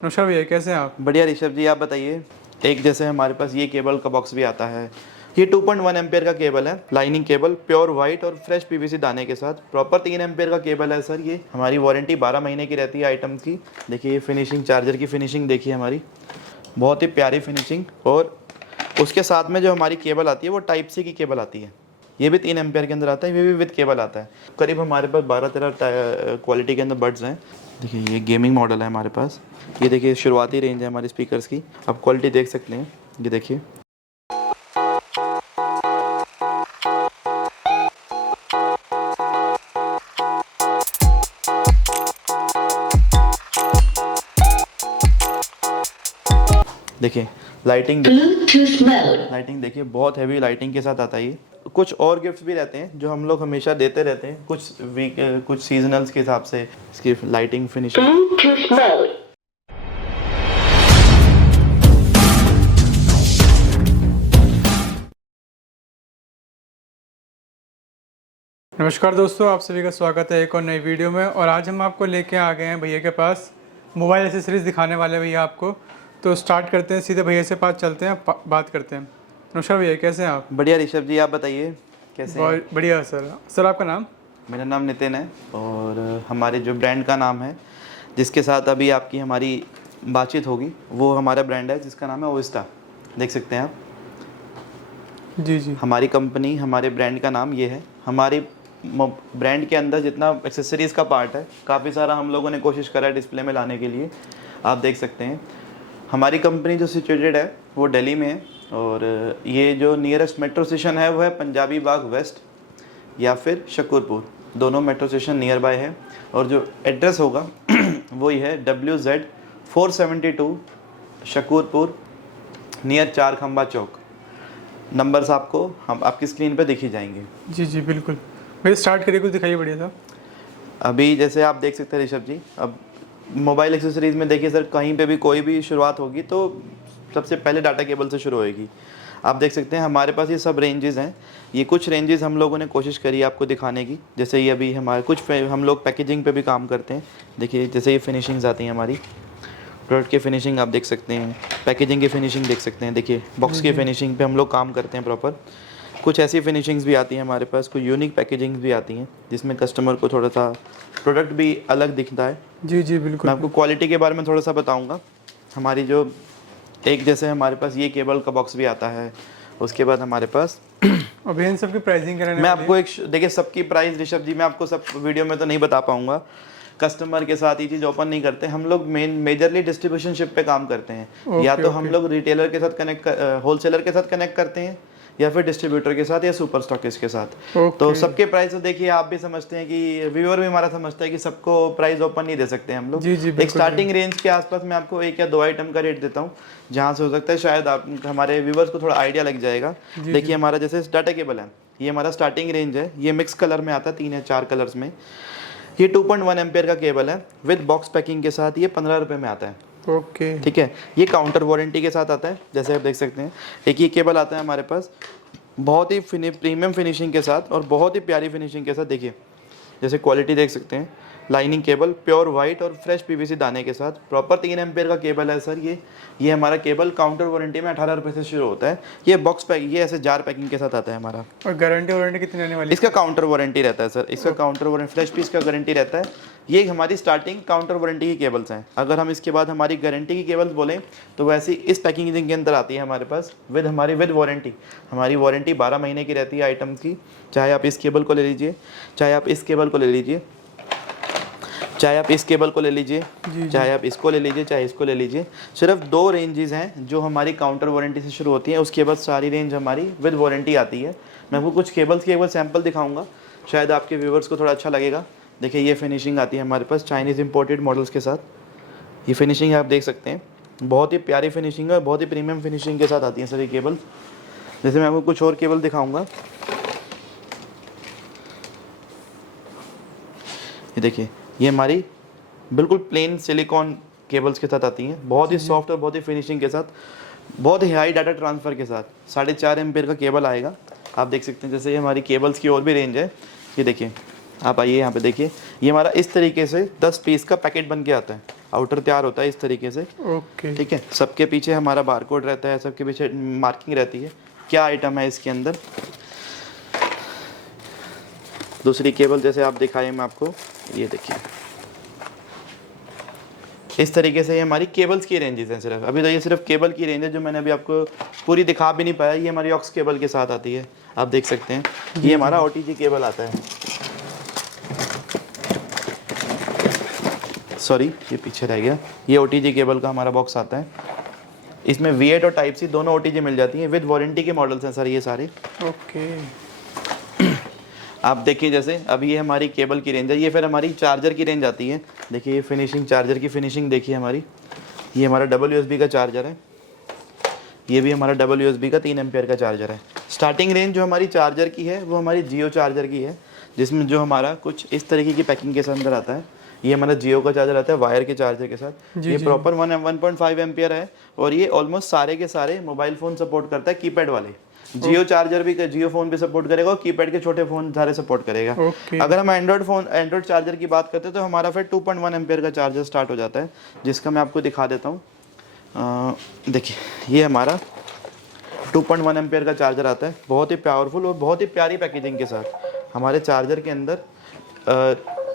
नमस्कार भैया, कैसे हैं आप? बढ़िया ऋषभ जी, आप बताइए। एक जैसे हमारे पास ये केबल का बॉक्स भी आता है। ये 2.1 एम्पियर का केबल है, लाइनिंग केबल, प्योर वाइट और फ्रेश पीवीसी दाने के साथ। प्रॉपर 3 एम्पियर का केबल है सर। ये हमारी वारंटी 12 महीने की रहती है आइटम्स की। देखिए ये फिनिशिंग, चार्जर की फिनिशिंग देखिए हमारी, बहुत ही प्यारी फिनिशिंग। और उसके साथ में जो हमारी केबल आती है वो टाइप सी की केबल आती है। ये भी 3 एम्पियर के अंदर आता है, ये भी विद केबल आता है। करीब हमारे पास 12-13 क्वालिटी के अंदर बड्स हैं। देखिए ये गेमिंग मॉडल है हमारे पास। ये देखिए शुरुआती रेंज है हमारी स्पीकर्स की, आप क्वालिटी देख सकते हैं। ये देखिए देखिए लाइटिंग लाइटिंग देखिए, बहुत हैवी लाइटिंग के साथ आता है ये। कुछ और गिफ्ट्स भी रहते हैं जो हम लोग हमेशा देते रहते हैं, कुछ वीक कुछ सीजनल्स के हिसाब से इसकी लाइटिंग फिनिशिंग। नमस्कार दोस्तों, आप सभी का स्वागत है एक और नई वीडियो में। और आज हम आपको लेके आ गए हैं भैया के पास मोबाइल एसेसरीज दिखाने वाले भैया आपको। तो स्टार्ट करते हैं, सीधे भैया से पास चलते हैं, बात करते हैं। नमस्कार भैया, कैसे हैं आप? बढ़िया ऋषभ जी, आप बताइए कैसे हैं? बहुत बढ़िया सर, आपका नाम? मेरा नाम नितिन है और हमारे जो ब्रांड का नाम है जिसके साथ अभी आपकी हमारी बातचीत होगी वो हमारा ब्रांड है जिसका नाम है ओविस्टा। देख सकते हैं आप। जी जी, हमारी कंपनी, हमारे ब्रांड का नाम ये है। हमारी ब्रांड के अंदर जितना एक्सेसरीज़ का पार्ट है काफ़ी सारा हम लोगों ने कोशिश करा है डिस्प्ले में लाने के लिए। आप देख सकते हैं हमारी कंपनी जो सिचुएटेड है वो दिल्ली में है। और ये जो नियरेस्ट मेट्रो स्टेशन है वो है पंजाबी बाग वेस्ट या फिर शकूरपुर, दोनों मेट्रो स्टेशन नियर बाय है। और जो एड्रेस होगा वो ये है WZ 472 शकूरपुर नियर चार खंबा चौक। नंबर्स आपको हम आपकी स्क्रीन पे दिख ही जाएंगे। जी जी बिल्कुल भैया, स्टार्ट करिए, कुछ दिखाइए बढ़िया सा। अभी जैसे आप देख सकते हैं ऋषभ जी, अब मोबाइल एक्सेसरीज़ में देखिए सर, कहीं पे भी कोई भी शुरुआत होगी तो सबसे पहले डाटा केबल से शुरू होएगी। आप देख सकते हैं हमारे पास ये सब रेंजेस हैं। ये कुछ रेंजेस हम लोगों ने कोशिश करी आपको दिखाने की। जैसे ये अभी हमारे कुछ हम लोग पैकेजिंग पे भी काम करते हैं। देखिए जैसे ये फिनिशिंग्स आती हैं हमारी, प्रोडक्ट की फिनिशिंग आप देख सकते हैं, पैकेजिंग की फिनिशिंग देख सकते हैं। देखिए बॉक्स की फिनिशिंग पे हम लोग काम करते हैं प्रॉपर। कुछ ऐसी फिनिशिंग्स भी आती हैं हमारे पास, कुछ यूनिक पैकेजिंग्स भी आती हैं जिसमें कस्टमर को थोड़ा सा प्रोडक्ट भी अलग दिखता है। जी जी बिल्कुल। मैं आपको क्वालिटी के बारे में थोड़ा सा बताऊंगा। हमारी जो एक जैसे हमारे पास ये केबल का बॉक्स भी आता है, उसके बाद हमारे पास और भैया इन सब की प्राइसिंग कराने मैं आपको एक देखिए सबकी प्राइस ऋषभ जी मैं आपको सब वीडियो में तो नहीं बता पाऊंगा। कस्टमर के साथ ये चीज़ ओपन नहीं करते हम लोग। मेजरली डिस्ट्रीब्यूशनशिप पे काम करते हैं। या तो हम लोग रिटेलर के साथ कनेक्ट, होलसेलर के साथ कनेक्ट करते हैं, या फिर डिस्ट्रीब्यूटर के साथ, या सुपर स्टॉकिस्ट के साथ। तो सबके प्राइस तो देखिए आप भी समझते हैं कि व्यूअर भी हमारा समझता है कि सबको प्राइस ओपन नहीं दे सकते हम लोग। एक स्टार्टिंग रेंज के आसपास मैं आपको 1 या 2 आइटम का रेट देता हूँ, जहाँ से हो सकता है शायद आप हमारे व्यूअर्स को थोड़ा आइडिया लग जाएगा। देखिए हमारा जैसे डाटा केबल है, ये हमारा स्टार्टिंग रेंज है। ये मिक्स कलर में आता है, 3 या 4 कलर्स में। ये 2.1 एम्पियर का केबल है विद बॉक्स पैकिंग के साथ। ये 15 रुपये में आता है। ओके ठीक है। ये काउंटर वारंटी के साथ आता है, जैसे आप देख सकते हैं। एक ये केबल आता है हमारे पास बहुत ही प्रीमियम फिनिशिंग के साथ और बहुत ही प्यारी फिनिशिंग के साथ। देखिए जैसे क्वालिटी देख सकते हैं, लाइनिंग केबल, प्योर वाइट और फ्रेश पीवीसी दाने के साथ। प्रॉपर 3 एम्पियर का केबल है सर। ये हमारा केबल काउंटर वारंटी में 18 रुपये से शुरू होता है। ये बॉक्स पैक, ये ऐसे जार पैकिंग के साथ आता है हमारा। और गारंटी वारंटी कितनी रहने वाली है? इसका काउंटर वारंटी रहता है सर। इसका काउंटर वारंटी, फ्रेश पीस का गारंटी रहता है। ये हमारी स्टार्टिंग काउंटर वारंटी की केबल्स हैं। अगर हम इसके बाद हमारी गारंटी की केबल्स बोलें तो वैसी इस पैकिंग के अंदर आती है हमारे पास विद वारंटी। हमारी वारंटी 12 महीने की रहती है आइटम्स की। चाहे आप इस केबल को ले लीजिए, चाहे आप इस केबल को ले लीजिए, चाहे आप इस केबल को ले लीजिए, चाहे आप इसको ले लीजिए, चाहे इसको ले लीजिए। सिर्फ 2 रेंजेस हैं जो हमारी काउंटर वारंटी से शुरू होती हैं। उसके बाद सारी रेंज हमारी विद वारंटी आती है। मैं आपको कुछ केबल्स के एक बार सैंपल दिखाऊंगा, शायद आपके व्यूवर्स को थोड़ा अच्छा लगेगा। देखिए ये फिनिशिंग आती है हमारे पास चाइनीज़ इंपोर्टेड मॉडल्स के साथ। ये फिनिशिंग आप देख सकते हैं, बहुत ही प्यारी फिनिशिंग है, बहुत ही प्रीमियम फिनिशिंग के साथ आती हैं सर ये केबल। जैसे मैं आपको कुछ और केबल दिखाऊँगा। ये देखिए, ये हमारी बिल्कुल प्लेन सिलिकॉन केबल्स के साथ आती हैं, बहुत ही सॉफ्ट और बहुत ही फिनिशिंग के साथ, बहुत ही हाई डाटा ट्रांसफ़र के साथ। 4.5 एम्पियर का केबल आएगा। आप देख सकते हैं जैसे ये हमारी केबल्स की और भी रेंज है। ये देखिए, आप आइए यहाँ पे देखिए, ये हमारा इस तरीके से 10 पीस का पैकेट बन के आता है। आउटर तैयार होता है इस तरीके से। ओके। ठीक है, सबके पीछे हमारा बारकोड रहता है, सबके पीछे मार्किंग रहती है क्या आइटम है इसके अंदर। दूसरी केबल जैसे आप दिखाए मैं आपको, ये देखिए इस तरीके से ये हमारी केबल्स की रेंजेस हैं। सिर्फ अभी तो ये सिर्फ केबल की रेंज है जो मैंने अभी आपको पूरी दिखा भी नहीं पाया। ये हमारी ऑक्स केबल के साथ आती है, आप देख सकते हैं। ये हमारा OTG केबल आता है, सॉरी ये पीछे रह गया। ये OTG केबल का हमारा बॉक्स आता है। इसमें V8 और टाइप C दोनों OTG मिल जाती हैं। विद वारंटी के मॉडल्स हैं सर ये सारे। ओके। आप देखिए जैसे अभी ये हमारी केबल की रेंज है। ये फिर हमारी चार्जर की रेंज आती है। देखिए ये फिनिशिंग, चार्जर की फिनिशिंग देखिए हमारी। ये हमारा डबल USB का चार्जर है। ये भी हमारा डबल USB का 3 एम्पियर का चार्जर है। स्टार्टिंग रेंज जो हमारी चार्जर की है वो हमारी जियो चार्जर की है, जिसमें जो हमारा कुछ इस तरीके की पैकिंग के अंदर आता है। ये हमारा जियो का चार्जर आता है वायर के चार्जर के साथ। ये प्रॉपर 1.5 एम्पियर है और ये ऑलमोस्ट सारे के सारे मोबाइल फ़ोन सपोर्ट करता है, कीपैड वाले। जियो चार्जर भी, जियो फ़ोन भी सपोर्ट करेगा और कीपैड के छोटे फ़ोन सारे सपोर्ट करेगा। अगर हम एंड्रॉयड चार्जर की बात करते हैं तो हमारा फिर 2.1 एम्पियर का चार्जर स्टार्ट हो जाता है, जिसका मैं आपको दिखा देता हूँ। देखिए ये हमारा 2.1 एम्पियर का चार्जर आता है, बहुत ही पावरफुल और बहुत ही प्यारी पैकेजिंग के साथ। हमारे चार्जर के अंदर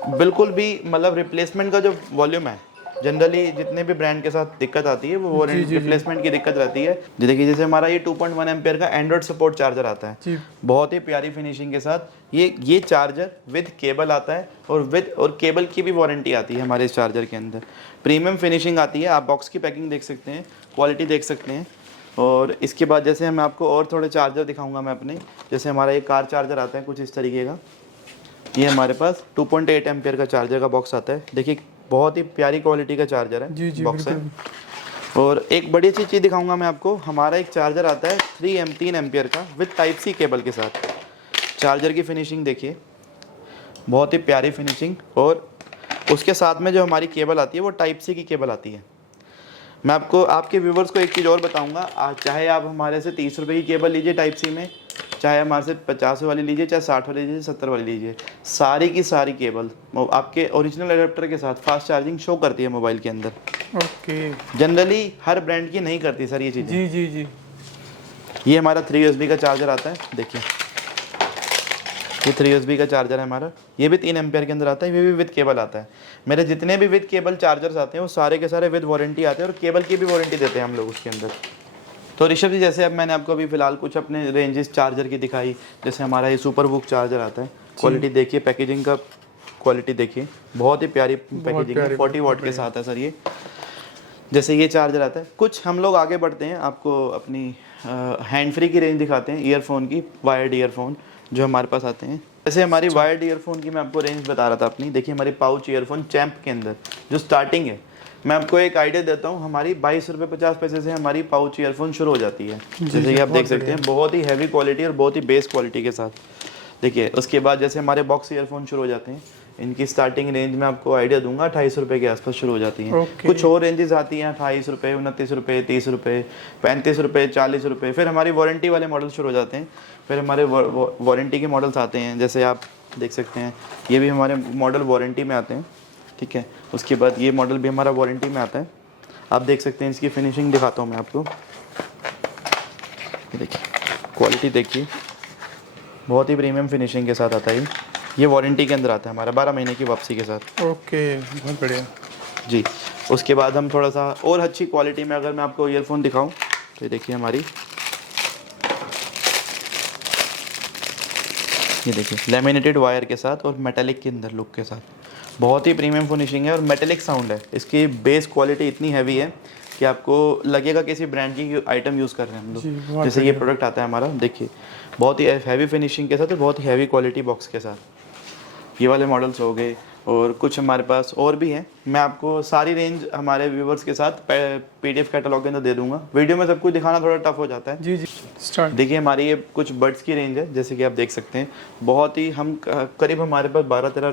बिल्कुल भी मतलब रिप्लेसमेंट का जो वॉल्यूम है, जनरली जितने भी ब्रांड के साथ दिक्कत आती है वो रिप्लेसमेंट की दिक्कत रहती है। देखिए जैसे हमारा ये 2.1 एम्पियर का एंड्रॉयड सपोर्ट चार्जर आता है, बहुत ही प्यारी फिनिशिंग के साथ। ये चार्जर विद केबल आता है और केबल की भी वारंटी आती है हमारे इस चार्जर के अंदर। प्रीमियम फिनिशिंग आती है। आप बॉक्स की पैकिंग देख सकते हैं, क्वालिटी देख सकते हैं। और इसके बाद जैसे मैं आपको और थोड़े चार्जर दिखाऊंगा मैं अपने। जैसे हमारा ये कार चार्जर आता है कुछ इस तरीके का। ये हमारे पास 2.8 एम्पियर का चार्जर का बॉक्स आता है। देखिए बहुत ही प्यारी क्वालिटी का चार्जर है, बॉक्स है। और एक बड़ी अच्छी चीज़ दिखाऊंगा मैं आपको, हमारा एक चार्जर आता है 3 एम्पियर का विद टाइप C केबल के साथ। चार्जर की फिनिशिंग देखिए, बहुत ही प्यारी फिनिशिंग। और उसके साथ में जो हमारी केबल आती है वो टाइप C की केबल आती है। मैं आपको, आपके व्यूवर्स को एक चीज़ और बताऊंगा, चाहे आप हमारे से 30 रुपये की केबल लीजिए टाइप C में, चाहे हमारे से 50 वाली लीजिए, चाहे 60 वाली लीजिए, 70 वाली लीजिए, सारी की सारी केबल आपके ओरिजिनल अडेप्टर के साथ फास्ट चार्जिंग शो करती है मोबाइल के अंदर। ओके। जनरली हर ब्रांड की नहीं करती सर ये चीज़ें। जी जी जी। ये हमारा 3 USB का चार्जर आता है। देखिए ये 3 USB का चार्जर है हमारा। ये भी 3 एम्पियर के अंदर आता है। ये भी विद केबल आता है। मेरे जितने भी विद केबल चार्जर्स आते हैं वो सारे के सारे विद वारंटी आते हैं और केबल की भी वारंटी देते हैं हम लोग उसके अंदर। तो ऋषभ जी जैसे अब मैंने आपको अभी फिलहाल कुछ अपने रेंजेस चार्जर की दिखाई। जैसे हमारा ये सुपर बुक चार्जर आता है, क्वालिटी देखिए, पैकेजिंग का क्वालिटी देखिए, बहुत ही प्यारी पैकेजिंग है। 40 वाट के साथ है सर ये। जैसे ये चार्जर आता है। कुछ हम लोग आगे बढ़ते हैं, आपको अपनी हैंड फ्री की रेंज दिखाते हैं, ईयरफोन की, वायर्ड ईयरफोन जो हमारे पास आते हैं। जैसे हमारी वायर्ड ईयरफोन की मैं आपको रेंज बता रहा था अपनी। देखिए हमारी पाउच ईयरफोन चैम्प के अंदर जो स्टार्टिंग है, मैं आपको एक आइडिया देता हूँ, हमारी 22 रुपये 50 पैसे से हमारी पाउच ईयरफोन शुरू हो जाती है। जैसे कि आप देख सकते हैं, बहुत ही हैवी क्वालिटी और बहुत ही बेस क्वालिटी के साथ। देखिए उसके बाद जैसे हमारे बॉक्स ईयरफोन शुरू हो जाते हैं, इनकी स्टार्टिंग रेंज में आपको आइडिया दूंगा 28 रुपये के आसपास शुरू हो जाती हैं। कुछ और रेंजेस आती हैं 28 रुपये, 29 रुपये, 30 रुपये, 35 रुपये, 40 रुपये। फिर हमारी वारंटी वाले मॉडल शुरू हो जाते हैं। फिर हमारे वारंटी के मॉडल्स आते हैं, जैसे आप देख सकते हैं ये भी हमारे मॉडल वारंटी में आते हैं। ठीक है, उसके बाद ये मॉडल भी हमारा वारंटी में आता है। आप देख सकते हैं, इसकी फिनिशिंग दिखाता हूँ मैं आपको। ये देखिए क्वालिटी देखिए, बहुत ही प्रीमियम फिनिशिंग के साथ आता है ये वारंटी के अंदर आता है हमारा 12 महीने की वापसी के साथ। ओके, बहुत बढ़िया जी। उसके बाद हम थोड़ा सा और अच्छी क्वालिटी में अगर मैं आपको ईयरफोन दिखाऊं तो ये देखिए हमारी, ये देखिए लेमिनेटेड वायर के साथ और मेटेलिक के अंदर लुक के साथ, बहुत ही प्रीमियम फिनिशिंग है और मेटेलिक साउंड है। इसकी बेस क्वालिटी इतनी हैवी है कि आपको लगेगा किसी ब्रांड की आइटम यूज़ कर रहे हैं हम लोग। जैसे ये प्रोडक्ट आता है हमारा, देखिए बहुत ही हैवी फिनिशिंग के साथ और बहुत ही हैवी क्वालिटी बॉक्स के साथ। ये वाले मॉडल्स हो गए और कुछ हमारे पास और भी हैं। मैं आपको सारी रेंज हमारे व्यूवर्स के साथ PDF कैटलॉग के अंदर दे दूंगा। वीडियो में सब कुछ दिखाना थोड़ा टफ हो जाता है। जी जी, स्टार्ट। देखिए हमारी ये कुछ बड्स की रेंज है, जैसे कि आप देख सकते हैं। बहुत ही हम करीब हमारे पास 12-13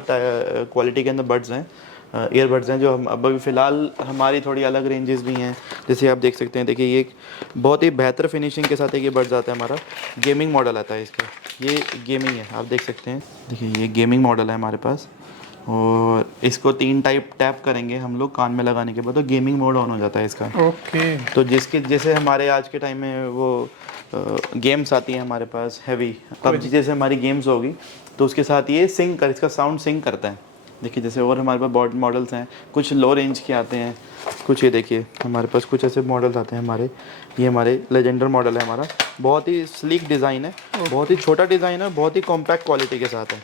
क्वालिटी के अंदर बड्स हैं, ईयरबड्स हैं, जो हम अब अभी फ़िलहाल हमारी थोड़ी अलग रेंजेस भी हैं। जैसे आप देख सकते हैं, देखिए ये बहुत ही बेहतर फिनिशिंग के साथ एक ये बड्स आता है हमारा। गेमिंग मॉडल आता है इसका, ये गेमिंग है, आप देख सकते हैं। देखिए ये गेमिंग मॉडल है हमारे पास, और इसको 3 टाइप टैप करेंगे हम लोग कान में लगाने के बाद तो गेमिंग मोड ऑन हो जाता है इसका। ओके। तो जिसके जैसे हमारे आज के टाइम में वो गेम्स आती हैं हमारे पास हैवी, पबजी जैसे हमारी गेम्स होगी तो उसके साथ ये इसका साउंड सिंक करता है। देखिए जैसे और हमारे पास बोर्ड मॉडल्स हैं, कुछ लो रेंज के आते हैं, कुछ ये देखिए हमारे पास कुछ ऐसे मॉडल्स आते हैं हमारे, ये हमारे लेजेंडर मॉडल है हमारा, बहुत ही स्लीक डिज़ाइन है, बहुत ही छोटा डिज़ाइन है, बहुत ही कॉम्पैक्ट क्वालिटी के साथ है,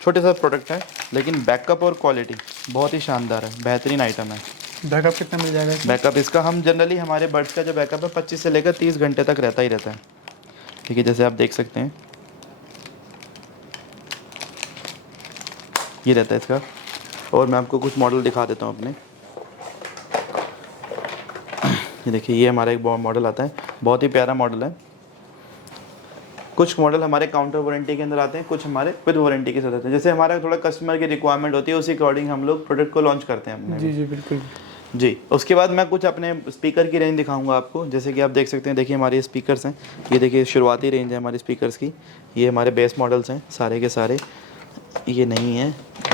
छोटे सा प्रोडक्ट है लेकिन बैकअप और क्वालिटी बहुत ही शानदार है, बेहतरीन आइटम है। बैकअप कितना मिल जाएगा? बैकअप इसका हम जनरली हमारे बड्स का जो बैकअप है 25 से लेकर 30 घंटे तक रहता ही रहता है। ठीक है, जैसे आप देख सकते हैं ये रहता है इसका। और मैं आपको कुछ मॉडल दिखा देता हूँ अपने। ये देखिए ये हमारा एक मॉडल आता है, बहुत ही प्यारा मॉडल है। कुछ मॉडल हमारे काउंटर वारंटी के अंदर आते हैं, कुछ हमारे विद वारंटी के साथ आते हैं। जैसे हमारा थोड़ा कस्टमर की रिक्वायरमेंट होती है उसी अकॉर्डिंग हम लोग प्रोडक्ट को लॉन्च करते हैं अपने। जी जी बिल्कुल जी। उसके बाद मैं कुछ अपने स्पीकर की रेंज दिखाऊंगा आपको। जैसे कि आप देख सकते हैं, देखिए हमारे स्पीकर्स हैं, ये देखिए शुरुआती रेंज है हमारे स्पीकर्स की। ये हमारे बेस मॉडल्स हैं सारे के सारे, ये नहीं है,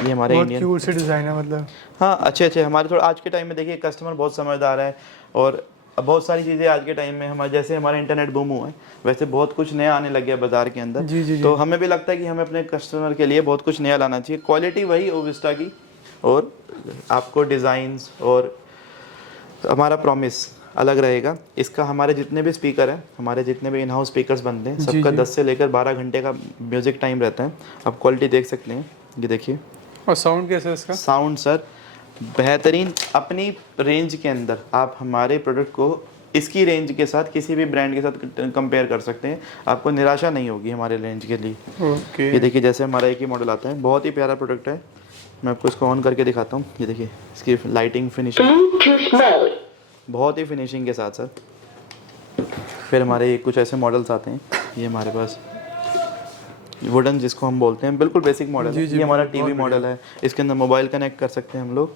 ये हमारे इंडियन क्यूट से डिज़ाइन है मतलब। हाँ अच्छे हमारे थोड़ा आज के टाइम में देखिए कस्टमर बहुत समझदार है और बहुत सारी चीज़ें आज के टाइम में हमारे जैसे हमारा इंटरनेट बूम हुआ है वैसे बहुत कुछ नया आने लग गया बाज़ार के अंदर। जी जी जी। तो हमें भी लगता है कि हमें अपने कस्टमर के लिए बहुत कुछ नया लाना चाहिए। क्वालिटी वही ओविस्टा की और आपको डिज़ाइंस और हमारा प्रॉमिस अलग रहेगा। इसका हमारे जितने भी स्पीकर हैं, हमारे जितने भी इन हाउस स्पीकर्स बनते हैं, सबका 10 से लेकर 12 घंटे का म्यूज़िक टाइम रहता है। आप क्वालिटी देख सकते हैं, ये देखिए। और साउंड कैसा है इसका? साउंड सर बेहतरीन, अपनी रेंज के अंदर आप हमारे प्रोडक्ट को इसकी रेंज के साथ किसी भी ब्रांड के साथ कंपेयर कर सकते हैं, आपको निराशा नहीं होगी हमारे रेंज के लिए। ओके। ये देखिए जैसे हमारा एक ही मॉडल आता है, बहुत ही प्यारा प्रोडक्ट है। मैं आपको इसको ऑन करके दिखाता हूँ। ये देखिए इसकी लाइटिंग फिनिशिंग बहुत ही फिनिशिंग के साथ सर। फिर हमारे कुछ ऐसे मॉडल्स आते हैं, ये हमारे पास वुडन जिसको हम बोलते हैं, बिल्कुल बेसिक मॉडल है। ये हमारा टीवी मॉडल है, इसके अंदर मोबाइल कनेक्ट कर सकते हैं हम लोग।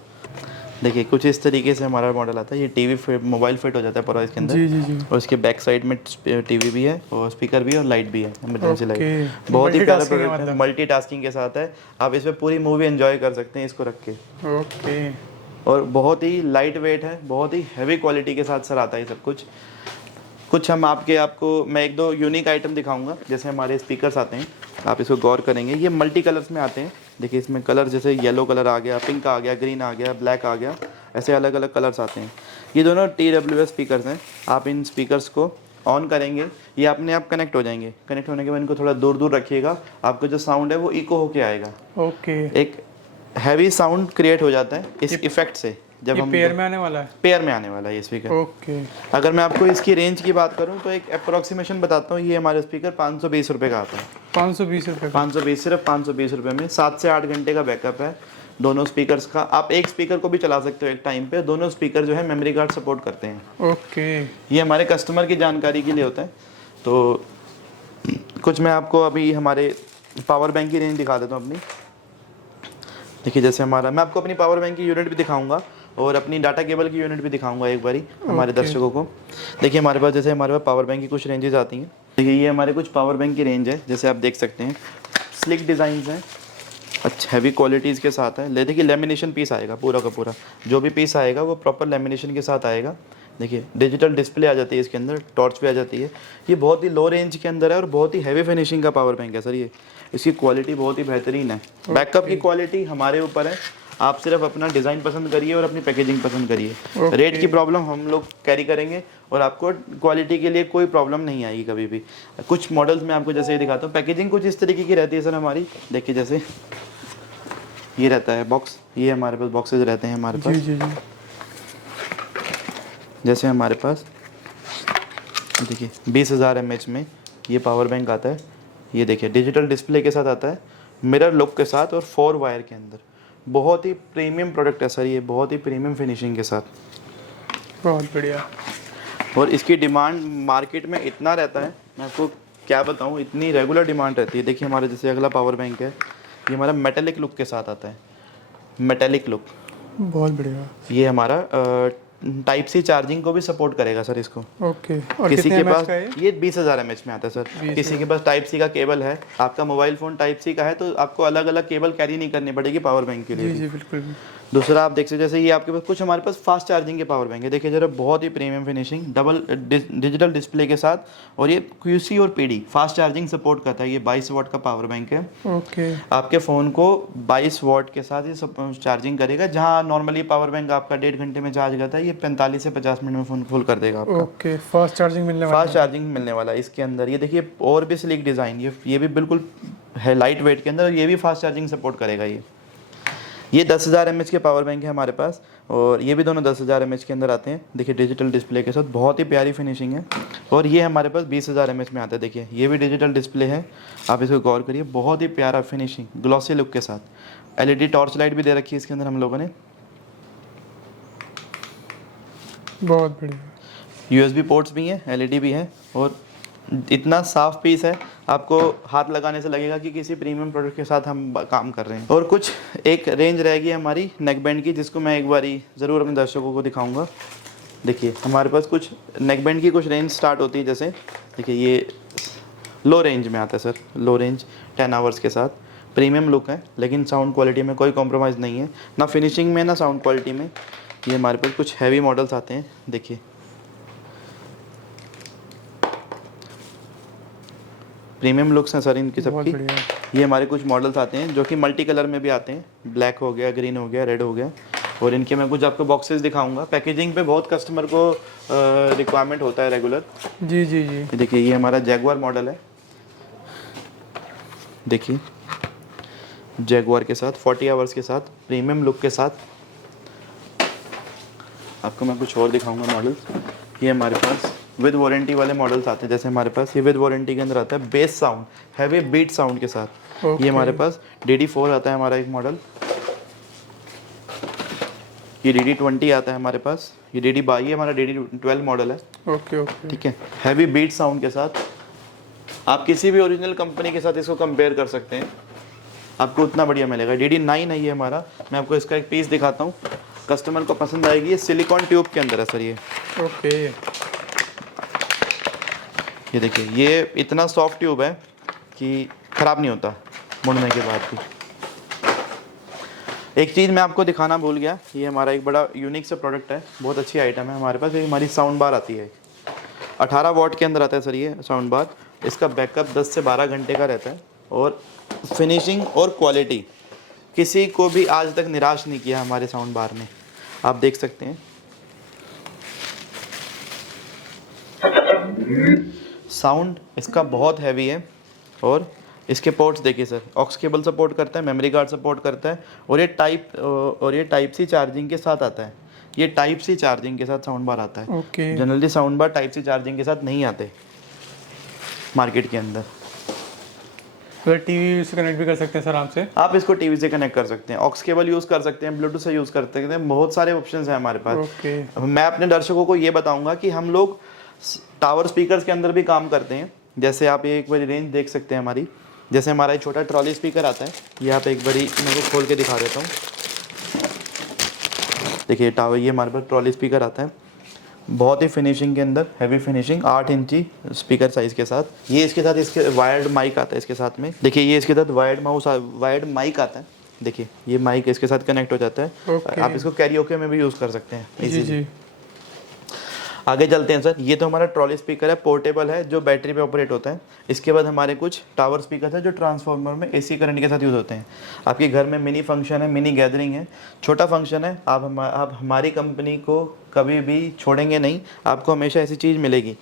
देखिए कुछ इस तरीके से हमारा मॉडल आता है। ये टीवी मोबाइल फिट हो जाता है पूरा इसके अंदर। जी जी जी। और इसके बैक साइड में टीवी भी है और स्पीकर भी है और लाइट भी है, इमरजेंसी ओके। लाइट। बहुत ही प्यारा Multitasking है प्रोडक्ट है, मल्टीटास्किंग के साथ है। आप इसमें पूरी मूवी एंजॉय कर सकते हैं इसको रख के। ओके। और बहुत ही लाइट वेट है, बहुत ही हैवी क्वालिटी के साथ सर आता है सब कुछ। कुछ हम आपको मैं एक दो यूनिक आइटम दिखाऊंगा। जैसे हमारे स्पीकर्स आते हैं, आप इसको गौर करेंगे, ये मल्टी कलर्स में आते हैं। देखिए इसमें कलर जैसे येलो कलर आ गया, पिंक आ गया, ग्रीन आ गया, ब्लैक आ गया, ऐसे अलग अलग कलर्स आते हैं। ये दोनों TWS स्पीकर्स हैं। आप इन स्पीकर्स को ऑन करेंगे, ये अपने आप कनेक्ट हो जाएंगे। कनेक्ट होने के बाद इनको थोड़ा दूर दूर रखिएगा, आपको जो साउंड है वो इको होके आएगा। ओके। एक हैवी साउंड क्रिएट हो जाता है इस इफेक्ट से। जब ये हम पेयर में आने वाला है? पेयर में आने वाला है ये स्पीकर। ओके। अगर मैं आपको इसकी रेंज की बात करूं तो एक अप्रोक्सीमेशन बताता हूं। ये हमारे स्पीकर 520 रुपये का आता है। 520 रुपये? 520, सिर्फ 520 रुपये में 7 से 8 घंटे का बैकअप है दोनों स्पीकर्स का। आप एक स्पीकर को भी चला सकते हो एक टाइम पे। दोनों स्पीकर जो है मेमोरी कार्ड सपोर्ट करते हैं। ओके। ये हमारे कस्टमर की जानकारी के लिए होता है। तो कुछ मैं आपको अभी हमारे पावर बैंक की रेंज दिखा देता हूँ अपनी। देखिए जैसे हमारा, मैं आपको अपनी पावर बैंक की यूनिट भी दिखाऊंगा और अपनी डाटा केबल की यूनिट भी दिखाऊंगा एक बारी हमारे दर्शकों को। देखिए हमारे पास जैसे हमारे पास पावर बैंक की कुछ रेंजेस आती हैं। देखिए ये हमारे कुछ पावर बैंक की रेंज है, जैसे आप देख सकते हैं। स्लिक डिज़ाइंस हैं, अच्छा हैवी क्वालिटीज़ के साथ है। देखिए लेमिनेशन पीस आएगा पूरा का पूरा, जो भी पीस आएगा वो प्रॉपर लेमिनेशन के साथ आएगा। देखिए डिजिटल डिस्प्ले आ जाती है इसके अंदर, टॉर्च भी आ जाती है। ये बहुत ही लो रेंज के अंदर है और बहुत ही हैवी फिनिशिंग का पावर बैंक है सर ये। इसकी क्वालिटी बहुत ही बेहतरीन है। बैकअप की क्वालिटी हमारे ऊपर है, आप सिर्फ अपना डिज़ाइन पसंद करिए और अपनी पैकेजिंग पसंद करिए। रेट की प्रॉब्लम हम लोग कैरी करेंगे और आपको क्वालिटी के लिए कोई प्रॉब्लम नहीं आएगी कभी भी। कुछ मॉडल्स में आपको जैसे ये दिखाता हूँ, पैकेजिंग कुछ इस तरीके की रहती है सर हमारी। देखिए जैसे ये रहता है बॉक्स, ये हमारे पास बॉक्सेज रहते हैं हमारे पास। जी जी जी। जैसे हमारे पास देखिए 20,000 mAh में ये पावर बैंक आता है। ये देखिए डिजिटल डिस्प्ले के साथ आता है, मिरर लुक के साथ और 4 वायर के अंदर। बहुत ही प्रीमियम प्रोडक्ट है सर ये, बहुत ही प्रीमियम फिनिशिंग के साथ। बहुत बढ़िया। और इसकी डिमांड मार्केट में इतना रहता है, मैं आपको क्या बताऊँ, इतनी रेगुलर डिमांड रहती है। देखिए हमारे जैसे अगला पावर बैंक है, ये हमारा मेटेलिक लुक के साथ आता है। मेटेलिक लुक बहुत बढ़िया। ये हमारा टाइप सी चार्जिंग को भी सपोर्ट करेगा सर इसको। ओके, और किसी कितने के mAh पास का है ये 20,000 mAh में आता है सर। किसी के पास टाइप सी का केबल है, आपका मोबाइल फ़ोन टाइप सी का है, तो आपको अलग अलग केबल कैरी नहीं करनी पड़ेगी पावर बैंक के लिए जी भी। जी बिल्कुल भी। दूसरा आप देख सकते जैसे ये आपके पास कुछ हमारे पास फास्ट चार्जिंग के पावर बैंक है, देखिए जरा बहुत ही premium finishing, double digital display के साथ, और ये QC और PD फास्ट चार्जिंग सपोर्ट करता है। ये 22 वाट का पावर बैंक है। ओके आपके फ़ोन को 22 वाट के साथ ये सब चार्जिंग करेगा, जहाँ नॉर्मली पावर बैंक आपका 1.5 घंटे में चार्ज करता है, ये 45 से 50 मिनट में फ़ोन फुल कर देगा आपका। ओके, फास्ट चार्जिंग मिलने वाला फास्ट चार्जिंग मिलने वाला है इसके अंदर। ये देखिए और भी स्लीक डिज़ाइन, ये भी बिल्कुल है लाइट वेट के अंदर, और ये भी फास्ट चार्जिंग सपोर्ट करेगा। ये 10,000 mAh के पावर बैंक है हमारे पास, और ये भी दोनों 10,000 mAh के अंदर आते हैं। देखिए डिजिटल डिस्प्ले के साथ बहुत ही प्यारी फिनिशिंग है। और ये हमारे पास 20,000 mAh में आता है। देखिए ये भी डिजिटल डिस्प्ले है, आप इसको गौर करिए, बहुत ही प्यारा फिनिशिंग ग्लॉसी लुक के साथ। LED टॉर्च लाइट भी दे रखी है इसके अंदर हम लोगों ने। बहुत बढ़िया। USB पोर्ट्स भी हैं, LED भी है, और इतना साफ पीस है, आपको हाथ लगाने से लगेगा कि किसी प्रीमियम प्रोडक्ट के साथ हम काम कर रहे हैं। और कुछ एक रेंज रहेगी हमारी नेक बैंड की, जिसको मैं एक बारी ज़रूर अपने दर्शकों को दिखाऊंगा। देखिए हमारे पास कुछ नेक बैंड की कुछ रेंज स्टार्ट होती है, जैसे देखिए ये लो रेंज में आता है सर, लो रेंज 10 आवर्स के साथ। प्रीमियम लुक है, लेकिन साउंड क्वालिटी में कोई कॉम्प्रोमाइज़ नहीं है, ना फिनिशिंग में ना साउंड क्वालिटी में। ये हमारे पास कुछ हैवी मॉडल्स आते हैं, देखिए प्रीमियम लुक्स हैं सर इनकी सबकी। ये हमारे कुछ मॉडल्स आते हैं जो कि मल्टी कलर में भी आते हैं, ब्लैक हो गया, ग्रीन हो गया, रेड हो गया। और इनके मैं कुछ आपको बॉक्सेस दिखाऊंगा। पैकेजिंग पे बहुत कस्टमर को रिक्वायरमेंट होता है रेगुलर। जी जी जी। देखिए ये हमारा जैगुआर मॉडल है, देखिए जैगुआर के साथ 40 आवर्स के साथ प्रीमियम लुक के साथ। आपको मैं कुछ और दिखाऊंगा मॉडल्स। ये हमारे पास विद वारंटी वाले मॉडल्स आते हैं, जैसे हमारे पास ये विद वारंटी के अंदर आता है bass sound, heavy beat sound के साथ। ये हमारे पास DD4 आता है हमारा एक मॉडल, ये DD20 आता है हमारे पास, ये DD22, ये हमारा DD12 मॉडल है। ओके ओके, ठीक है, हैवी बीट साउंड के साथ। आप किसी भी ओरिजिनल कंपनी के साथ इसको कंपेयर कर सकते हैं, आपको उतना बढ़िया मिलेगा। DD9 है ये हमारा। मैं आपको इसका एक पीस दिखाता हूँ, कस्टमर को पसंद आएगी। ये सिलिकॉन ट्यूब के अंदर है सर ये। ओके, ये देखिए ये इतना सॉफ्ट ट्यूब है कि ख़राब नहीं होता मुड़ने के बाद भी। एक चीज़ मैं आपको दिखाना भूल गया, ये हमारा एक बड़ा यूनिक सा प्रोडक्ट है, बहुत अच्छी आइटम है हमारे पास। ये हमारी साउंड बार आती है, 18 वॉट के अंदर आता है सर ये साउंड बार। इसका बैकअप 10 से 12 घंटे का रहता है, और फिनिशिंग और क्वालिटी किसी को भी आज तक निराश नहीं किया हमारे साउंड बार ने। आप देख सकते हैं साउंड इसका बहुत हैवी है, और इसके पोर्ट्स देखिए सर, ऑक्स केबल सपोर्ट करता है, मेमोरी कार्ड सपोर्ट करता है, और ये टाइप सी चार्जिंग के साथ आता है। ये टाइप सी चार्जिंग के साथ साउंड बार आता है। Okay, generally sound bar type C charging के साथ नहीं आते मार्केट के अंदर। तो टीवी से कनेक्ट भी कर सकते हैं सर आराम से। आप इसको टीवी से कनेक्ट कर सकते हैं, ऑक्स केबल यूज़ कर सकते हैं, ब्लूटूथ से यूज़ कर सकते हैं, बहुत सारे ऑप्शंस हैं हमारे पास। ओके, मैं अपने दर्शकों को ये बताऊंगा कि हम लोग टावर स्पीकर्स के अंदर भी काम करते हैं। जैसे आप ये एक बारी रेंज देख सकते हैं हमारी, जैसे हमारा एक छोटा ट्रॉली स्पीकर आता है, ये आप एक बारी मैं को खोल के दिखा देता हूँ। देखिए टावर, ये हमारे पास ट्रॉली स्पीकर आता है, बहुत ही फिनिशिंग के अंदर, हैवी फिनिशिंग, 8 इंची स्पीकर साइज़ के साथ। ये इसके साथ इसके वायर्ड माइक आता है इसके साथ में। देखिए ये इसके साथ वायर्ड माइक आता है, देखिए ये माइक इसके साथ कनेक्ट हो जाता है। आप इसको कैरियोके में भी यूज़ कर सकते हैं जी जी। आगे चलते हैं सर। ये तो हमारा ट्रॉली स्पीकर है, पोर्टेबल है, जो बैटरी पे ऑपरेट होता है। इसके बाद हमारे कुछ टावर स्पीकर है जो ट्रांसफार्मर में AC करंट के साथ यूज़ होते हैं। आपके घर में मिनी फंक्शन है, मिनी गैदरिंग है, छोटा फंक्शन है, आप हमारी कंपनी को कभी भी छोड़ेंगे नहीं, आपको हमेशा ऐसी चीज़ मिलेगी।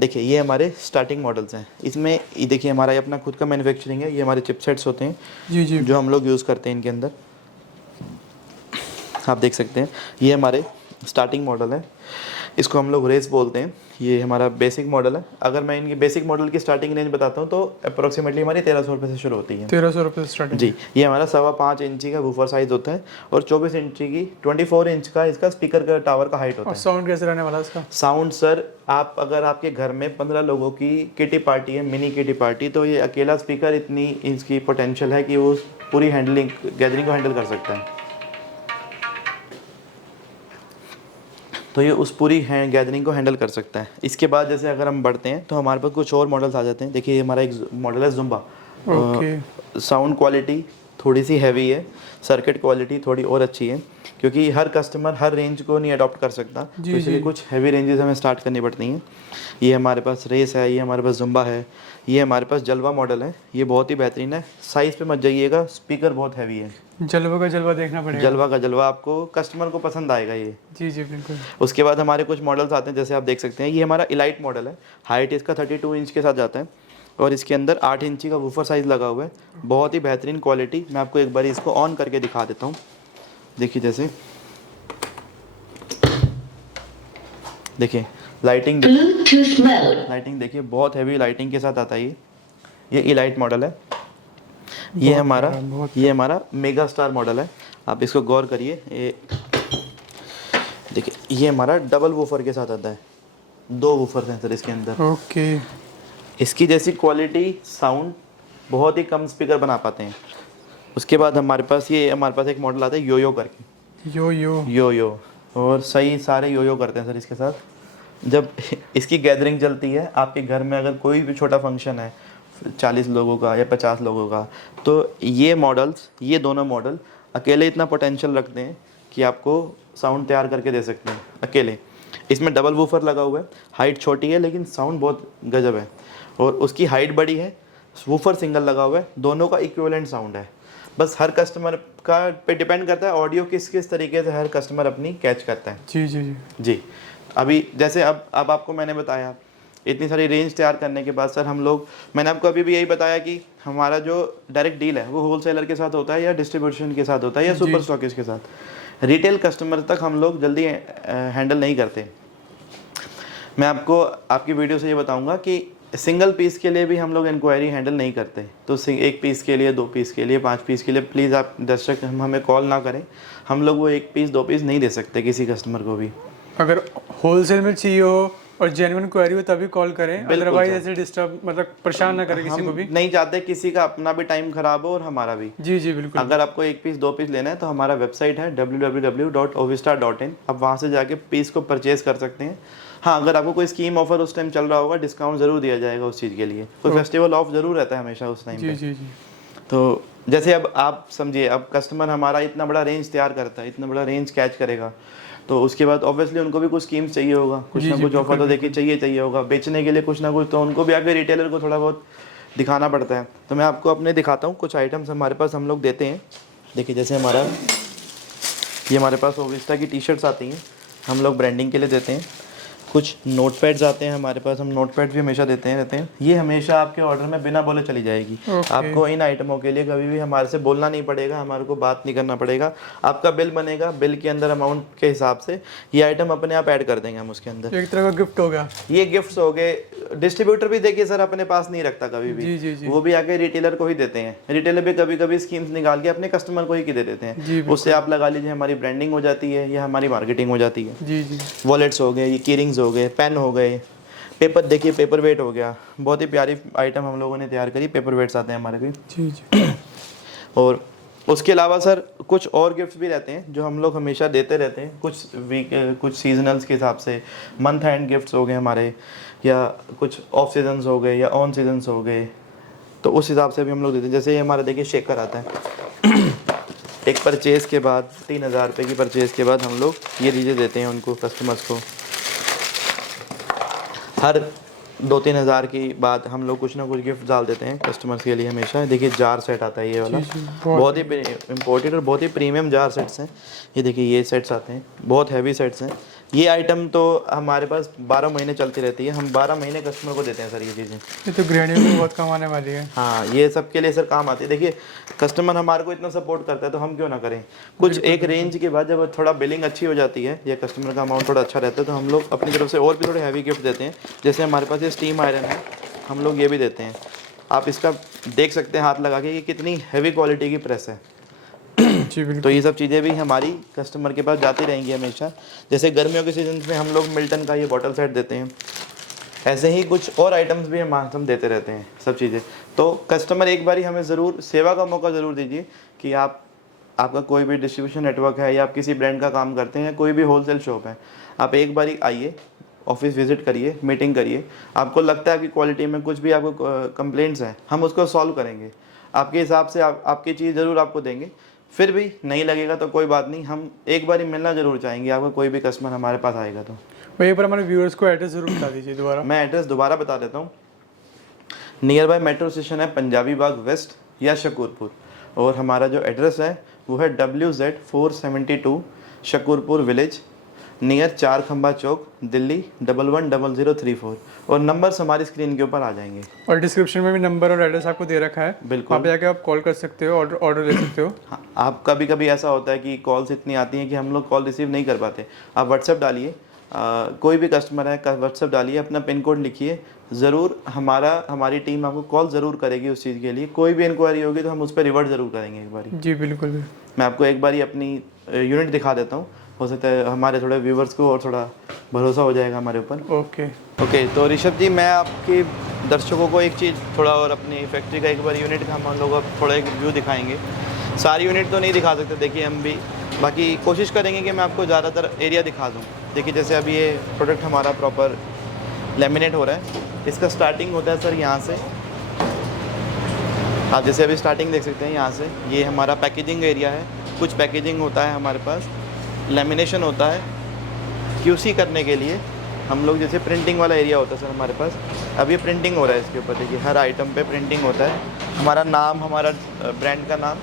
देखिए ये हमारे स्टार्टिंग मॉडल्स हैं, इसमें ये देखिए हमारा अपना खुद का मैन्युफैक्चरिंग है। ये हमारे चिपसेट्स होते हैं जी जी, जो हम लोग यूज़ करते हैं इनके अंदर, आप देख सकते हैं। ये हमारे स्टार्टिंग मॉडल है, इसको हम लोग रेस बोलते हैं। ये हमारा बेसिक मॉडल है। अगर मैं इनकी बेसिक मॉडल की स्टार्टिंग रेंज बताता हूँ तो अप्रोक्सीमेटली हमारी 1300 रुपये से शुरू होती है। 1300 रुपये से स्टार्टिंग जी। ये हमारा 5.25 इंची का वूफर साइज़ होता है, और 24 इंची की 24 इंच का इसका स्पीकर का टावर का हाइट होता और है। साउंड कैसे रहने वाला है इसका? साउंड सर, आप अगर आपके घर में 15 लोगों की किटी पार्टी है, मिनी किटी पार्टी, तो ये अकेला स्पीकर इतनी इसकी पोटेंशियल है कि वो पूरी गैदरिंग को हैंडल कर सकता है। तो ये उस पूरी गैदरिंग को हैंडल कर सकता है। इसके बाद जैसे अगर हम बढ़ते हैं तो हमारे पास कुछ और मॉडल्स आ जाते हैं। देखिए ये हमारा एक मॉडल है जुम्बा। ओके। साउंड क्वालिटी थोड़ी सी हैवी है, सर्किट क्वालिटी थोड़ी और अच्छी है, क्योंकि हर कस्टमर हर रेंज को नहीं अडॉप्ट कर सकता, तो इसलिए कुछ हैवी रेंजेस हमें स्टार्ट करनी पड़ती हैं। ये हमारे पास रेस है, ये हमारे पास जुम्बा है, ये हमारे पास जलवा मॉडल है। ये बहुत ही बेहतरीन है। साइज़ पे मत जाइएगा, स्पीकर बहुत हैवी है। जलवा का जलवा देखना पड़ेगा। जलवा का जलवा आपको कस्टमर को पसंद आएगा ये। जी जी बिल्कुल। उसके बाद हमारे कुछ मॉडल्स आते हैं, जैसे आप देख सकते हैं ये हमारा इलाइट मॉडल है। हाइट इसका 32 इंच के साथ जाता है और इसके अंदर 8 इंची का वूफर साइज़ लगा हुआ है। बहुत ही बेहतरीन क्वालिटी। मैं आपको एक बार इसको ऑन करके दिखा देता हूँ। देखिए जैसे देखिए लाइटिंग देखिए बहुत हैवी लाइटिंग के साथ आता है ये इलाइट मॉडल है। ये हमारा मेगा स्टार मॉडल है। आप इसको गौर करिए। ये देखिए ये हमारा डबल वूफर के साथ आता है। 2 वूफर हैं सर इसके अंदर। ओके। इसकी जैसी क्वालिटी साउंड बहुत ही कम स्पीकर बना पाते हैं। उसके बाद हमारे पास एक मॉडल आता है योयो करके। योयो और सही सारे योयो करते हैं सर इसके साथ। जब इसकी गैदरिंग चलती है आपके घर में, अगर कोई भी छोटा फंक्शन है 40 लोगों का या 50 लोगों का, तो ये दोनों मॉडल अकेले इतना पोटेंशियल रखते हैं कि आपको साउंड तैयार करके दे सकते हैं अकेले। इसमें डबल वूफर लगा हुआ है। हाइट छोटी है लेकिन साउंड बहुत गजब है, और उसकी हाइट बड़ी है, वूफर सिंगल लगा हुआ है। दोनों का इक्विवेलेंट साउंड है। बस हर कस्टमर का पे डिपेंड करता है ऑडियो किस तरीके से हर कस्टमर अपनी कैच करता है। जी जी जी जी। अभी जैसे अब आपको मैंने बताया, इतनी सारी रेंज तैयार करने के बाद सर मैंने आपको अभी भी यही बताया कि हमारा जो डायरेक्ट डील है वो होलसेलर के साथ होता है या डिस्ट्रीब्यूशन के साथ होता है या सुपर स्टॉकिस्ट के साथ। रिटेल कस्टमर तक हम लोग जल्दी हैंडल नहीं करते। मैं आपको आपकी वीडियो से ये बताऊंगा कि सिंगल पीस के लिए भी हम लोग इंक्वायरी हैंडल नहीं करते। तो 1 पीस के लिए, 2 पीस के लिए, 5 पीस के लिए प्लीज़ आप दर्शक हमें कॉल ना करें। हम लोग वो 1 पीस 2 पीस नहीं दे सकते किसी कस्टमर को भी। अगर होलसेल में चाहिए हो और जेन्युइन क्वेरी हो तभी कॉल करें, अदरवाइज ऐसे डिस्टर्ब मतलब परेशान ना करें किसी को भी। नहीं चाहते किसी का अपना भी टाइम खराब हो और हमारा भी। जी जी बिल्कुल। अगर आपको 1 पीस 2 पीस लेना है तो हमारा वेबसाइट है www.ovistar.in। आप वहाँ से जाके पीस को परचेज कर सकते हैं। हाँ, अगर आपको कोई स्कीम ऑफर उस टाइम चल रहा होगा, डिस्काउंट ज़रूर दिया जाएगा उस चीज़ के लिए। कोई फेस्टिवल ऑफ ज़रूर रहता है हमेशा उस टाइम पे। जी जी। तो जैसे अब आप समझिए, अब कस्टमर हमारा इतना बड़ा रेंज तैयार करता है, इतना बड़ा रेंज कैच करेगा, तो उसके बाद ऑब्वियसली उनको भी कुछ स्कीम्स चाहिए होगा, कुछ ना कुछ ऑफर तो देखिए चाहिए होगा बेचने के लिए कुछ ना कुछ, तो उनको भी आगे रिटेलर को थोड़ा बहुत दिखाना पड़ता है। तो मैं आपको अपने दिखाता हूँ कुछ आइटम्स हमारे पास हम लोग देते हैं। देखिए जैसे हमारे पास ओविस्टा की टी शर्ट्स आती हैं, हम लोग ब्रांडिंग के लिए देते हैं। कुछ नोट पैड्स आते हैं हमारे पास, हम नोट पैड्स भी हमेशा रहते हैं। ये हमेशा आपके ऑर्डर में बिना बोले चली जाएगी। आपको इन आइटमों के लिए कभी भी हमारे से बोलना नहीं पड़ेगा, हमारे को बात नहीं करना पड़ेगा। आपका बिल बनेगा, बिल के अंदर अमाउंट के हिसाब से ये आइटम अपने आप ऐड कर देंगे हम उसके अंदर। एक तरह का गिफ्ट हो गया। ये गिफ्ट्स हो गए। डिस्ट्रीब्यूटर भी देखिए सर अपने पास नहीं रखता कभी भी। जी। वो भी आके रिटेलर को ही देते हैं। रिटेलर भी कभी कभी स्कीम्स निकाल के अपने कस्टमर को ही दे देते हैं। उससे आप लगा लीजिए हमारी ब्रांडिंग हो जाती है या हमारी मार्केटिंग हो जाती है। जी। वॉलेट्स हो गए, ये कीरिंग्स हो गए, पेन हो गए, पेपर देखिए पेपर वेट हो गया। बहुत ही प्यारी आइटम हम लोगों ने तैयार करी। पेपर वेट्स आते हैं हमारे भी। जी। और उसके अलावा सर कुछ और गिफ्ट्स भी रहते हैं जो हम लोग हमेशा देते रहते हैं। कुछ सीजनल्स के हिसाब से मंथ एंड गिफ्ट्स हो गए हमारे, या कुछ ऑफ सीजन्स हो गए या ऑन सीजन्स हो गए, तो उस हिसाब से भी हम लोग देते हैं। जैसे ये हमारा देखिए शेकर आता है। एक परचेज़ के बाद 3000 रुपये की परचेज़ के बाद हम लोग ये चीज़ें देते हैं उनको, कस्टमर्स को। हर 2-3 हज़ार की बाद हम लोग कुछ ना कुछ गिफ्ट डाल देते हैं कस्टमर्स के लिए हमेशा। देखिए जार सेट आता है ये वाला, बहुत ही इम्पोर्टेड और बहुत ही प्रीमियम जार सेट्स हैं। ये देखिए ये सेट्स आते हैं, बहुत हैवी सेट्स हैं। ये आइटम तो हमारे पास 12 महीने चलती रहती है। हम 12 महीने कस्टमर को देते हैं सर ये चीज़ें। ये तो गृहिणियों को बहुत कमाने वाली है। हाँ, ये सब के लिए सर काम आती है। देखिए कस्टमर हमारे को इतना सपोर्ट करता है तो हम क्यों ना करें। कुछ एक रेंज के बाद जब थोड़ा बिलिंग अच्छी हो जाती है या कस्टमर का अमाउंट थोड़ा अच्छा रहता है तो हम लोग अपनी तरफ से और भी थोड़े हैवी गिफ्ट देते हैं। जैसे हमारे पास ये स्टीम आयरन है, हम लोग ये भी देते हैं। आप इसका देख सकते हैं हाथ लगा के कि कितनी हैवी क्वालिटी की प्रेस है। तो ये सब चीज़ें भी हमारी कस्टमर के पास जाती रहेंगी हमेशा। जैसे गर्मियों के सीजन में हम लोग मिल्टन का ये बॉटल सेट देते हैं। ऐसे ही कुछ और आइटम्स भी हम देते रहते हैं सब चीज़ें। तो कस्टमर एक बारी हमें ज़रूर सेवा का मौका ज़रूर दीजिए कि आपका कोई भी डिस्ट्रीब्यूशन नेटवर्क है या आप किसी ब्रांड का काम करते हैं, कोई भी होलसेल शॉप है, आप एक बारी आइए, ऑफिस विजिट करिए, मीटिंग करिए। आपको लगता है कि क्वालिटी में कुछ भी आपको कंप्लेंट्स हैं, हम उसको सॉल्व करेंगे आपके हिसाब से। आपकी चीज़ ज़रूर आपको देंगे। फिर भी नहीं लगेगा तो कोई बात नहीं, हम एक बारी मिलना ज़रूर चाहेंगे आपका, कोई भी कस्टमर हमारे पास आएगा तो। वहीं पर हमारे व्यूअर्स को एड्रेस ज़रूर बता दीजिए दोबारा। मैं एड्रेस दोबारा बता देता हूँ। नियर बाय मेट्रो स्टेशन है पंजाबी बाग वेस्ट या शकूरपुर, और हमारा जो एड्रेस है वो है WZ472 शकूरपुर विलेज, नियर 4 खंबा चौक, दिल्ली 110034, और नंबर्स हमारी स्क्रीन के ऊपर आ जाएंगे। और डिस्क्रिप्शन में भी नंबर और एड्रेस आपको दे रखा है, बिल्कुल, वहाँ पे जाके आप कॉल कर सकते हो, ऑर्डर ले सकते हो। हाँ, आप कभी कभी ऐसा होता है कि कॉल्स इतनी आती हैं कि हम लोग कॉल रिसीव नहीं कर पाते। आप व्हाट्सएप डालिए, कोई भी कस्टमर है व्हाट्सएप डालिए, अपना पिन कोड लिखिए, ज़रूर हमारी टीम आपको कॉल ज़रूर करेगी उस चीज़ के लिए। कोई भी इंक्वायरी होगी तो हम उस पर रिवर्ट ज़रूर करेंगे एक बारी। जी बिल्कुल। मैं आपको एक बारी अपनी यूनिट दिखा देता हूँ, हो सकता है हमारे थोड़े व्यूवर्स को और थोड़ा भरोसा हो जाएगा हमारे ऊपर। ओके, तो ऋषभ जी, मैं आपके दर्शकों को एक चीज़ थोड़ा और अपनी फैक्ट्री का एक बार यूनिट का हम लोग अब थोड़ा एक व्यू दिखाएंगे। सारी यूनिट तो नहीं दिखा सकते, देखिए हम भी, बाकी कोशिश करेंगे कि मैं आपको ज़्यादातर एरिया दिखा दूँ। देखिए जैसे अभी ये प्रोडक्ट हमारा प्रॉपर लेमिनेट हो रहा है, इसका स्टार्टिंग होता है सर यहाँ से। आप जैसे अभी स्टार्टिंग देख सकते हैं यहाँ से, ये हमारा पैकेजिंग एरिया है। कुछ पैकेजिंग होता है हमारे पास, लेमिनेशन होता है, QC करने के लिए हम लोग जैसे प्रिंटिंग वाला एरिया होता है सर हमारे पास। अब ये प्रिंटिंग हो रहा है इसके ऊपर, देखिए हर आइटम पे प्रिंटिंग होता है। हमारा नाम, हमारा ब्रांड का नाम,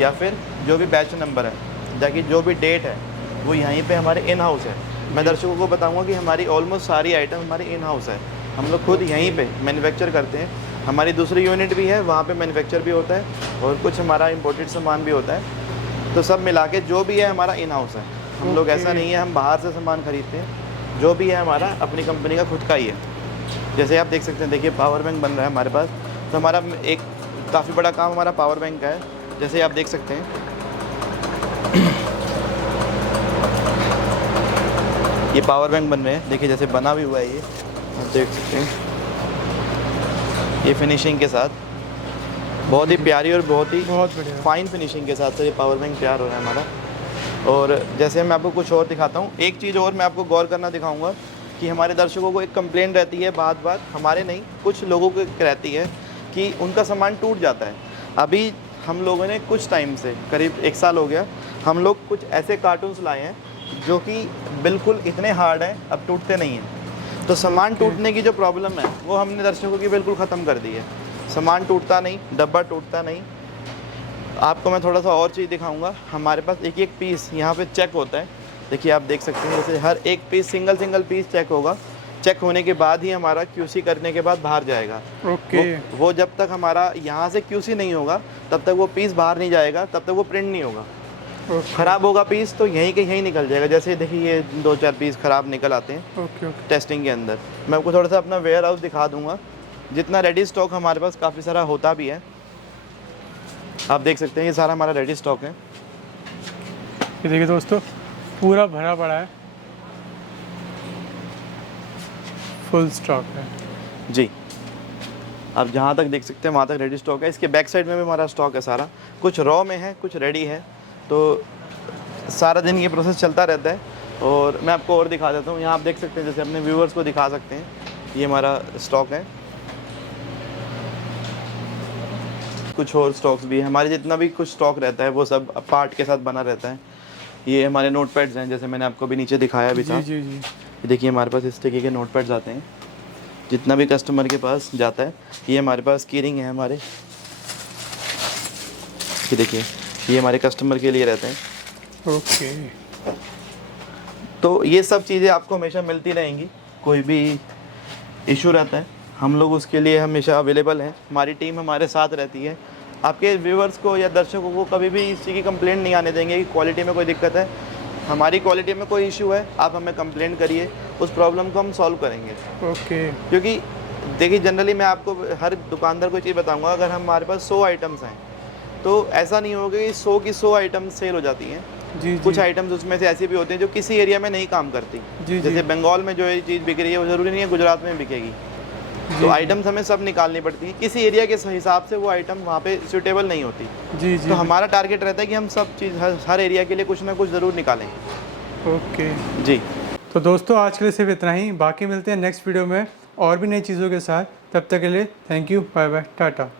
या फिर जो भी बैच नंबर है, ताकि जो भी डेट है वो यहीं पे हमारे इन हाउस है। मैं दर्शकों को बताऊंगा कि हमारी ऑलमोस्ट सारी आइटम हमारी इन हाउस है, हम लोग खुद यहीं पे मैन्युफैक्चर करते हैं। हमारी दूसरी यूनिट भी है, वहाँ पे मैन्युफैक्चर भी होता है, और कुछ हमारा इम्पोर्टेड सामान भी होता है। तो सब मिला के जो भी है हमारा इन हाउस है। हम लोग ऐसा नहीं है हम बाहर से सामान खरीदते हैं, जो भी है हमारा अपनी कंपनी का खुद का ही है। जैसे आप देख सकते हैं, देखिए पावर बैंक बन रहा है हमारे पास, तो हमारा एक काफ़ी बड़ा काम हमारा पावर बैंक का है। जैसे आप देख सकते हैं, ये पावर बैंक बन रहे हैं, देखिए जैसे बना भी हुआ है, ये आप देख सकते हैं, ये फिनिशिंग के साथ, बहुत ही प्यारी और बहुत बढ़िया फाइन फिनिशिंग के साथ सर ये पावर बैंक तैयार हो रहा है हमारा। और जैसे मैं आपको कुछ और दिखाता हूँ, एक चीज़ और मैं आपको गौर करना दिखाऊंगा कि हमारे दर्शकों को एक कंप्लेंट रहती है, बात हमारे नहीं कुछ लोगों को रहती है कि उनका सामान टूट जाता है। अभी हम लोगों ने कुछ टाइम से, करीब 1 साल हो गया, हम लोग कुछ ऐसे कार्टून्स लाए हैं जो कि बिल्कुल इतने हार्ड हैं, अब टूटते नहीं हैं। तो सामान टूटने की जो प्रॉब्लम है वो हमने दर्शकों की बिल्कुल ख़त्म कर दी है। सामान टूटता नहीं, डब्बा टूटता नहीं। आपको मैं थोड़ा सा और चीज़ दिखाऊंगा, हमारे पास एक एक पीस यहाँ पे चेक होता है। देखिए आप देख सकते हैं, जैसे हर एक पीस सिंगल पीस चेक होगा। चेक होने के बाद ही हमारा QC करने के बाद बाहर जाएगा। वो जब तक हमारा यहाँ से QC नहीं होगा तब तक वो पीस बाहर नहीं जाएगा, तब तक वो प्रिंट नहीं होगा। ख़राब होगा पीस तो यहीं के यहीं निकल जाएगा। जैसे देखिए ये 2-4 पीस ख़राब निकल आते हैं टेस्टिंग के अंदर। मैं आपको थोड़ा सा अपना वेयर हाउस दिखा दूँगा, जितना रेडी स्टॉक हमारे पास काफ़ी सारा होता भी है। आप देख सकते हैं ये सारा हमारा रेडी स्टॉक है। ये देखिए दोस्तों, पूरा भरा पड़ा है, फुल स्टॉक है जी। आप जहाँ तक देख सकते हैं वहाँ तक रेडी स्टॉक है। इसके बैक साइड में भी हमारा स्टॉक है सारा, कुछ रॉ में है, कुछ रेडी है। तो सारा दिन ये प्रोसेस चलता रहता है। और मैं आपको और दिखा देता हूँ, यहाँ आप देख सकते हैं, जैसे अपने व्यूवर्स को दिखा सकते हैं, ये हमारा स्टॉक है। कुछ और स्टॉक्स भी है हमारे, जितना भी कुछ स्टॉक रहता है वो सब पार्ट के साथ बना रहता है। ये हमारे नोट पैड्स हैं, जैसे मैंने आपको भी नीचे दिखाया भी था। जी। देखिए हमारे पास इस तरीके के नोट पैड्स आते हैं, जितना भी कस्टमर के पास जाता है। ये हमारे पास की रिंग है हमारे, ये देखिए ये हमारे कस्टमर के लिए रहते हैं। तो ये सब चीज़ें आपको हमेशा मिलती रहेंगी। कोई भी इशू रहता है हम लोग उसके लिए हमेशा अवेलेबल हैं, हमारी टीम हमारे साथ रहती है। आपके व्यूवर्स को या दर्शकों को कभी भी इस चीज़ की कंप्लेंट नहीं आने देंगे कि क्वालिटी में कोई दिक्कत है। हमारी क्वालिटी में कोई इशू है, आप हमें कंप्लेंट करिए, उस प्रॉब्लम को हम सॉल्व करेंगे। क्योंकि देखिए जनरली मैं आपको हर दुकानदार को चीज़ बताऊंगा, अगर हमारे पास 100 आइटम्स हैं तो ऐसा नहीं होगा कि 100 की 100 आइटम सेल हो जाती हैं। कुछ आइटम्स उसमें से ऐसी भी होती हैं जो किसी एरिया में नहीं काम करती। जैसे बंगाल में जो ये चीज़ बिक रही है वो ज़रूरी नहीं है गुजरात में बिकेगी। तो आइटम्स हमें सब निकालनी पड़ती है, किसी एरिया के हिसाब से वो आइटम वहाँ पे सूटेबल नहीं होती। तो हमारा टारगेट रहता है कि हम सब चीज़ हर एरिया के लिए कुछ ना कुछ ज़रूर निकालें। जी। तो दोस्तों आज के लिए सिर्फ इतना ही, बाकी मिलते हैं नेक्स्ट वीडियो में और भी नई चीज़ों के साथ। तब तक के लिए thank you, bye bye, Tata.